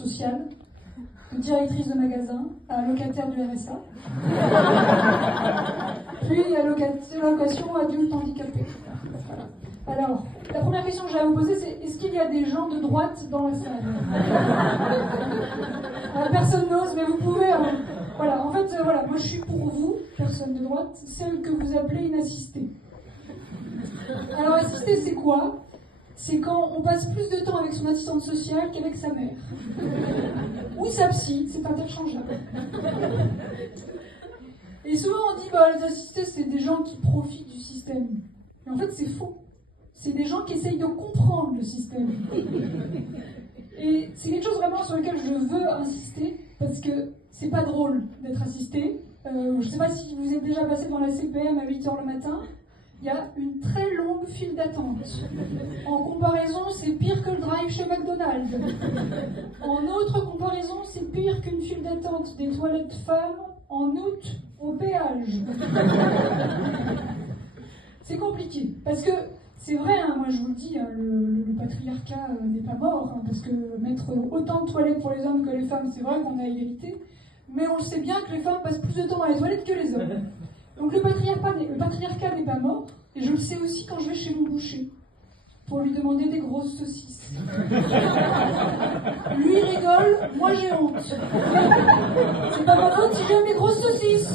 sociale, de directrice de magasin, à locataire du RSA, puis à location adulte handicapé. Voilà. Alors, la première question que j'ai à vous poser, c'est est-ce qu'il y a des gens de droite dans la salle? Personne n'ose, mais vous pouvez. Voilà, en fait, voilà, moi je suis pour vous, personne de droite, celle que vous appelez une assistée. Alors, assistée, c'est quoi? C'est quand on passe plus de temps avec son assistante sociale qu'avec sa mère. Ou sa psy, c'est interchangeable. Et souvent on dit, les assistés, c'est des gens qui profitent du système. Mais en fait, c'est faux. C'est des gens qui essayent de comprendre le système. Et c'est quelque chose vraiment sur lequel je veux insister, parce que c'est pas drôle d'être assisté. Je sais pas si vous êtes déjà passé dans la CPM à 8h le matin. Il y a une très longue file d'attente. En comparaison, c'est pire que le drive chez McDonald's. En autre comparaison, c'est pire qu'une file d'attente des toilettes femmes en août au péage. C'est compliqué, parce que c'est vrai, moi je vous le dis, le patriarcat n'est pas mort, parce que mettre autant de toilettes pour les hommes que les femmes, c'est vrai qu'on a égalité, mais on le sait bien que les femmes passent plus de temps dans les toilettes que les hommes. Donc le patriarcat n'est pas mort, et je le sais aussi quand je vais chez mon boucher, pour lui demander des grosses saucisses. Lui rigole, moi j'ai honte. C'est pas ma faute si j'aime des grosses saucisses.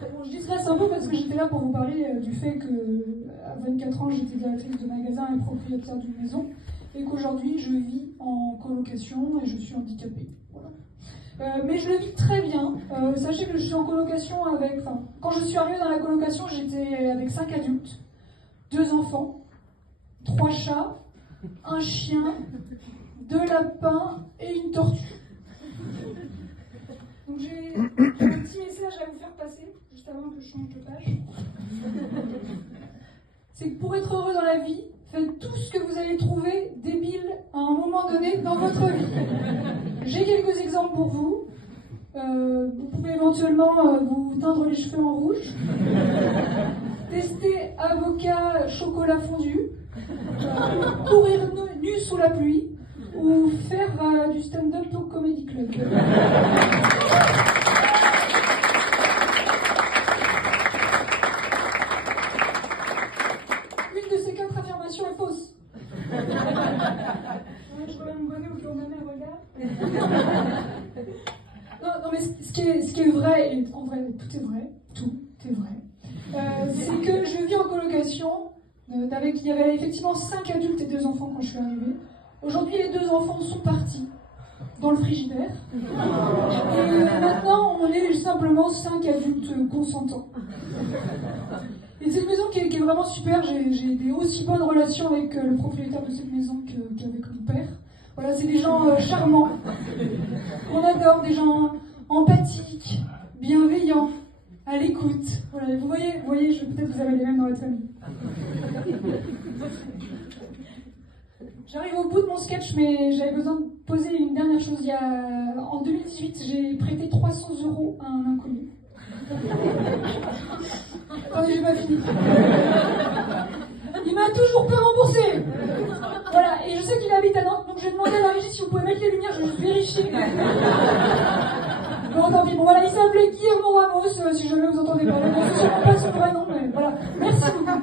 Bon, je dis ça un peu parce que j'étais là pour vous parler du fait que à 24 ans j'étais directrice de magasin et propriétaire d'une maison, et qu'aujourd'hui je vis en colocation et je suis handicapée. Voilà. Mais je le vis très bien. Sachez que je suis en colocation avec... quand je suis arrivée dans la colocation, j'étais avec 5 adultes, 2 enfants, 3 chats, un chien, 2 lapins et une tortue. Donc j'ai un petit message à vous faire passer, juste avant que je change de page. C'est que pour être heureux dans la vie, faites tout ce que vous allez trouver débile à un moment donné dans votre vie. J'ai quelques exemples pour vous. Vous pouvez éventuellement vous teindre les cheveux en rouge, tester avocat chocolat fondu, courir nu sous la pluie, ou faire du stand-up au Comedy Club. Une de ces 4 affirmations est fausse. Je remets mon bonnet au cas où ma mère regarde. Non, mais ce qui est vrai, et en vrai, tout est vrai, c'est que je vis en colocation, il y avait effectivement 5 adultes et 2 enfants quand je suis arrivée. Aujourd'hui, les 2 enfants sont partis dans le frigidaire. Et maintenant, on est simplement 5 adultes consentants. Et c'est une maison qui est vraiment super. J'ai des aussi bonnes relations avec le propriétaire de cette maison qu'avec mon père. Voilà, c'est des gens charmants, qu'on adore, des gens empathiques, bienveillants, à l'écoute. Voilà, vous voyez, peut-être vous avez les mêmes dans votre famille. J'arrive au bout de mon sketch, mais j'avais besoin de poser une dernière chose. En 2018, j'ai prêté 300 € à un inconnu. Attendez, j'ai pas fini. Il m'a toujours pas remboursé. Voilà, et je sais qu'il habite à Nantes, donc j'ai demandé à la régie si vous pouvez mettre les lumières, je vais juste vérifier. Bon, tant pis. Bon, voilà, il s'appelait Guillermo Ramos, si jamais vous entendez parler. Je ne sais pas son vrai nom, mais voilà. Merci beaucoup.